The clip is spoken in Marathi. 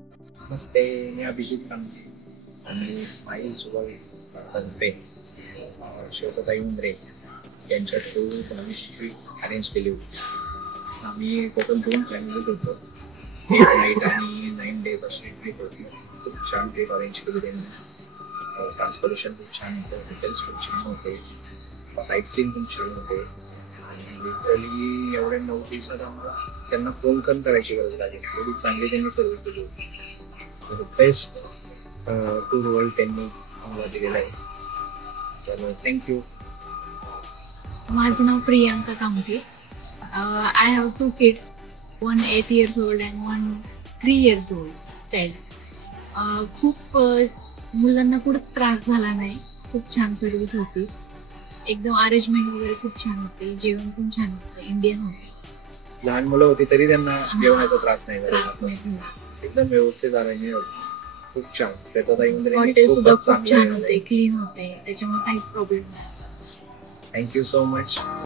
नमस्ते, मी अभिजित कांबळे आणि माई सुभावी तर्फे शिवकथा उंद्रे यांच्या थ्रू भविष्याची अरेंज केली होती. आम्ही टोटल 2 फॅमिलीज होतो. 8 नाईट आणि 9 डेज अशी ट्रिप होती. खूप छान ट्रिप अरेंज केली त्यांनी. ट्रान्सपोर्टेशन खूप छान होतं, हॉटेल्स खूप छान होते, साईट सीन खूप छान होते आणि लिटरली एवढ्या 9 दिवसात आम्हाला त्यांना फोन पण करायची गरज लागली. एवढी चांगली त्यांनी सर्व्हिस दिली होती. बेस्ट टूर वर्ल्ड त्यांनी आम्हाला दिलेला आहे. तर थँक्यू. माझं नाव Priyanka Kamble. I have 2 kids, one 8 years old and one 3 years old child. खूप मुलांना कुठंच त्रास झाला नाही. खूप छान सर्व्हिस होती. एकदम अरेंजमेंट वगैरे खूप छान होते. जेवण पण छान होतं. इंडियन होते. लहान मुलं होती तरी त्यांना जेवणाचा त्रास नाही त्रास झाला. नाही झाला. एकदम व्यवस्थित अरेंजमेंट होती. खूप छान. श्वेताताई उंद्रे हॉटेल सुद्धा खूपच खूप छान चांगलं होते, क्लीन होते, त्याच्यामुळे काहीच प्रॉब्लेम नाही. Thank you so much.